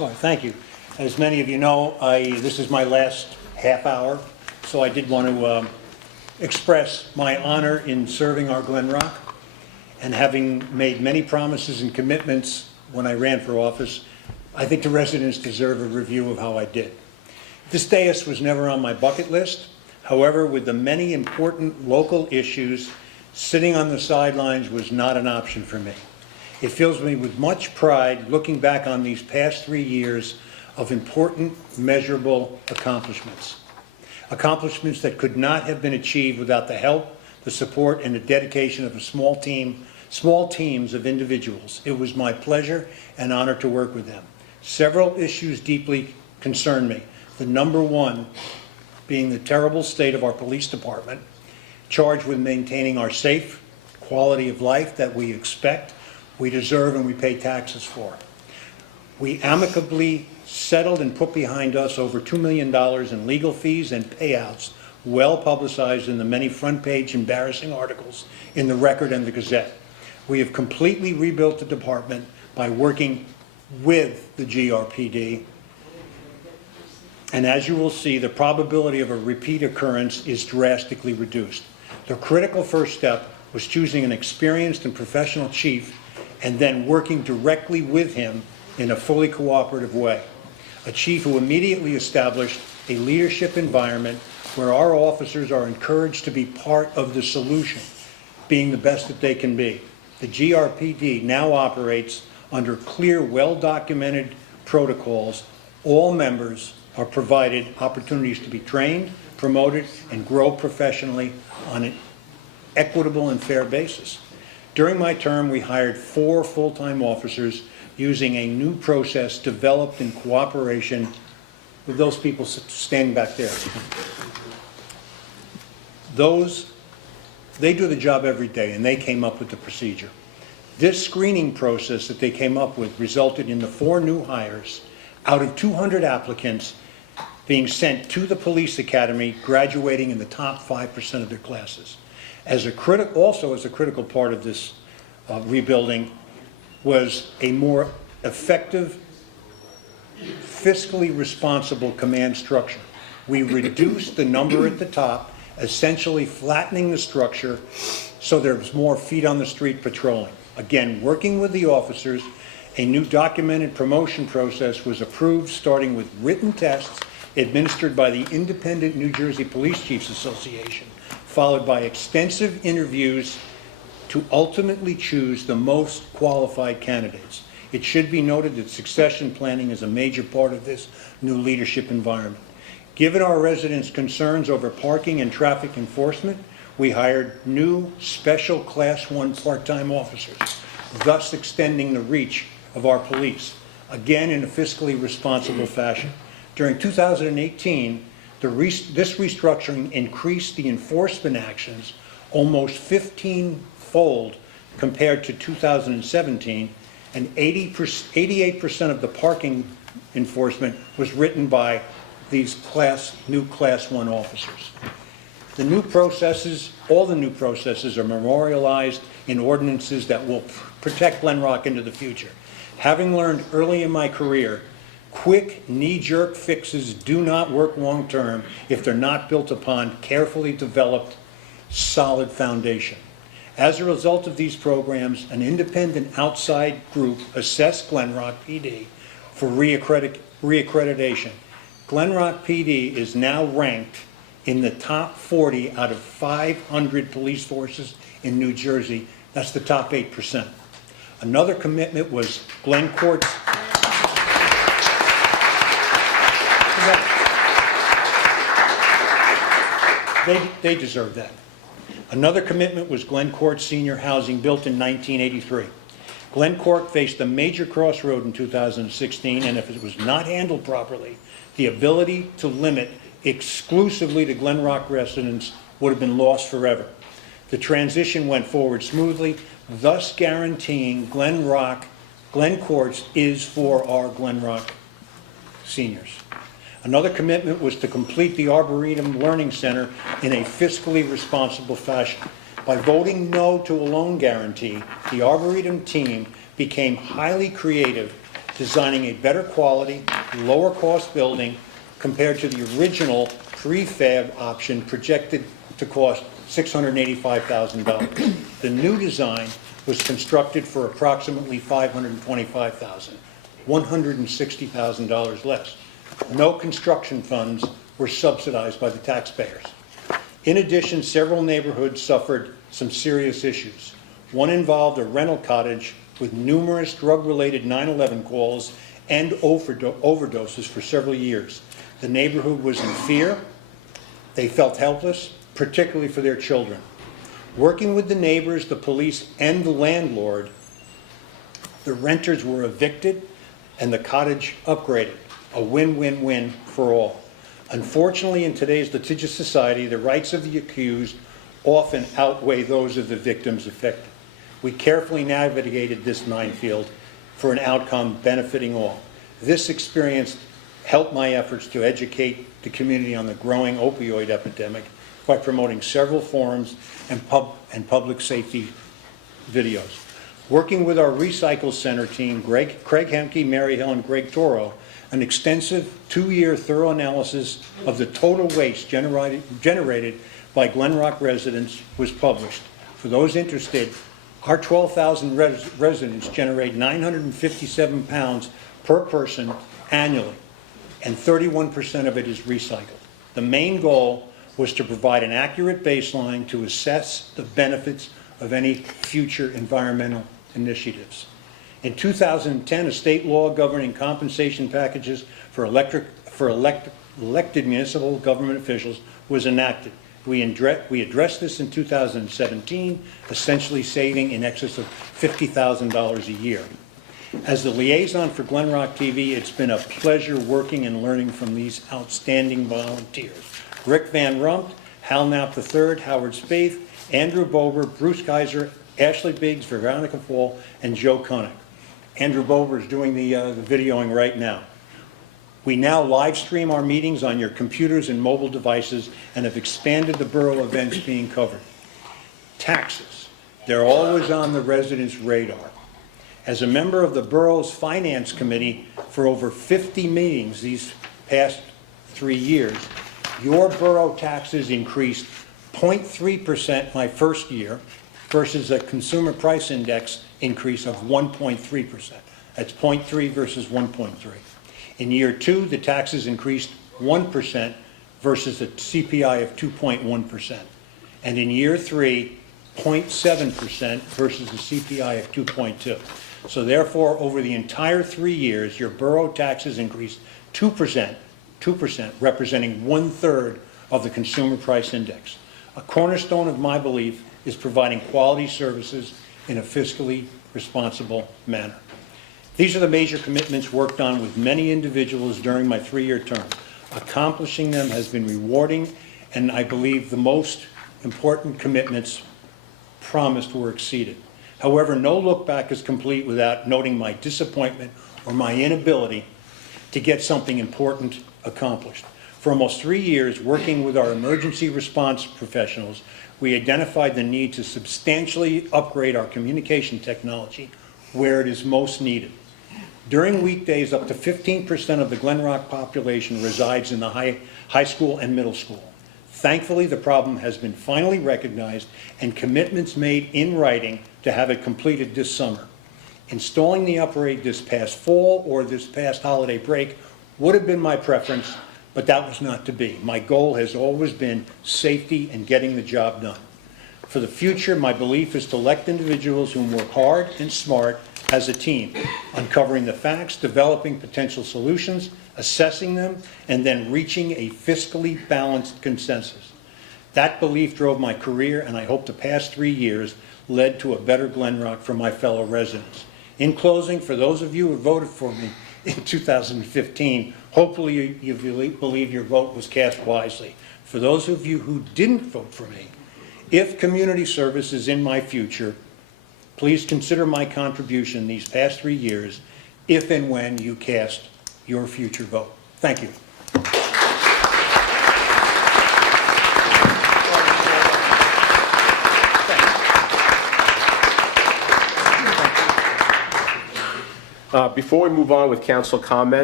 Well, thank you. As many of you know, this is my last half hour, so I did want to express my honor in serving our Glen Rock, and having made many promises and commitments when I ran for office, I think the residents deserve a review of how I did. This dais was never on my bucket list. However, with the many important local issues, sitting on the sidelines was not an option for me. It fills me with much pride looking back on these past 3 years of important, measurable accomplishments. Accomplishments that could not have been achieved without the help, the support, and the dedication of a small teams of individuals. It was my pleasure and honor to work with them. Several issues deeply concern me. The number one being the terrible state of our police department, charged with maintaining our safe quality of life that we expect, we deserve, and we pay taxes for. We amicably settled and put behind us over $2 million in legal fees and payouts, well publicized in the many front-page embarrassing articles in the Record and the Gazette. We have completely rebuilt the department by working with the GRPD, and as you will see, the probability of a repeat occurrence is drastically reduced. The critical first step was choosing an experienced and professional chief and then working directly with him in a fully cooperative way. A chief who immediately established a leadership environment where our officers are encouraged to be part of the solution, being the best that they can be. The GRPD now operates under clear, well-documented protocols. All members are provided opportunities to be trained, promoted, and grow professionally on an equitable and fair basis. During my term, we hired 4 full-time officers using a new process developed in cooperation with those people standing back there. They do the job every day, and they came up with the procedure. This screening process that they came up with resulted in the 4 new hires out of 200 applicants being sent to the police academy, graduating in the top 5% of their classes. Also as a critical part of this rebuilding was a more effective, fiscally responsible command structure. We reduced the number at the top, essentially flattening the structure so there's more feet on the street patrolling. Again, working with the officers, a new documented promotion process was approved, starting with written tests administered by the Independent New Jersey Police Chiefs Association, followed by extensive interviews to ultimately choose the most qualified candidates. It should be noted that succession planning is a major part of this new leadership environment. Given our residents' concerns over parking and traffic enforcement, we hired new special Class 1 part-time officers, thus extending the reach of our police, again in a fiscally responsible fashion. During 2018, this restructuring increased the enforcement actions almost 15-fold compared to 2017, and 88% of the parking enforcement was written by these new Class 1 officers. The new processes, all the new processes are memorialized in ordinances that will protect Glen Rock into the future. Having learned early in my career, quick knee-jerk fixes do not work long-term if they're not built upon carefully developed, solid foundation. As a result of these programs, an independent outside group assessed Glen Rock PD for reaccreditation. Glen Rock PD is now ranked in the top 40 out of 500 police forces in New Jersey. That's the top 8%. Another commitment was Glen Court's They deserve that. Another commitment was Glen Court Senior Housing, built in 1983. Glen Court faced a major crossroad in 2016, and if it was not handled properly, the ability to limit exclusively to Glen Rock residents would have been lost forever. The transition went forward smoothly, thus guaranteeing Glen Courts is for our Glen Rock seniors. Another commitment was to complete the Arboretum Learning Center in a fiscally responsible fashion. By voting no to a loan guarantee, the Arboretum team became highly creative designing a better quality, lower cost building compared to the original prefab option projected to cost $685,000. The new design was constructed for approximately $525,000, $160,000 less. No construction funds were subsidized by the taxpayers. In addition, several neighborhoods suffered some serious issues. One involved a rental cottage with numerous drug-related 9/11 calls and overdoses for several years. The neighborhood was in fear. They felt helpless, particularly for their children. Working with the neighbors, the police, and the landlord, the renters were evicted and the cottage upgraded. A win-win-win for all. Unfortunately, in today's litigious society, the rights of the accused often outweigh those of the victims affected. We carefully navigated this minefield for an outcome benefiting all. This experience helped my efforts to educate the community on the growing opioid epidemic by promoting several forums and public safety videos. Working with our Recycle Center team, Craig Hemke, Mary Hill, and Greg Toro, an extensive 2-year thorough analysis of the total waste generated by Glen Rock residents was published. For those interested, our 12,000 residents generate 957 pounds per person annually, and 31% of it is recycled. The main goal was to provide an accurate baseline to assess the benefits of any future environmental initiatives. In 2010, a state law governing compensation packages for elected municipal government officials was enacted. We addressed this in 2017, essentially saving in excess of $50,000 a year. As the liaison for Glen Rock TV, it's been a pleasure working and learning from these outstanding volunteers. Rick Van Rumpt, Hal Knapp III, Howard Spaeth, Andrew Bober, Bruce Kaiser, Ashley Biggs, Veronica Fall, and Joe Connick. Andrew Bober is doing the videoing right now. We now live stream our meetings on your computers and mobile devices and have expanded the borough events being covered. Taxes. They're always on the residents' radar. As a member of the borough's finance committee for over 50 meetings these past 3 years, your borough taxes increased 0.3% my first year versus a consumer price index increase of 1.3%. That's 0.3 versus 1.3. In year 2, the taxes increased 1% versus a CPI of 2.1%. And in year 3, 0.7% versus a CPI of 2.2. So therefore, over the entire 3 years, your borough taxes increased 2%, representing 1/3 of the consumer price index. A cornerstone of my belief is providing quality services in a fiscally responsible manner. These are the major commitments worked on with many individuals during my 3-year term. Accomplishing them has been rewarding, and I believe the most important commitments promised were exceeded. However, no look back is complete without noting my disappointment or my inability to get something important accomplished. For almost 3 years, working with our emergency response professionals, we identified the need to substantially upgrade our communication technology where it is most needed. During weekdays, up to 15% of the Glen Rock population resides in the high school and middle school. Thankfully, the problem has been finally recognized and commitments made in writing to have it completed this summer. Installing the upgrade this past fall or this past holiday break would have been my preference, but that was not to be. My goal has always been safety and getting the job done. For the future, my belief is to elect individuals who work hard and smart as a team, uncovering the facts, developing potential solutions, assessing them, and then reaching a fiscally balanced consensus. That belief drove my career, and I hope the past 3 years led to a better Glen Rock for my fellow residents. In closing, for those of you who voted for me in 2015, hopefully you believe your vote was cast wisely. For those of you who didn't vote for me, if community service is in my future, please consider my contribution these past 3 years if and when you cast your future vote. Thank you. Before we move on with council comment,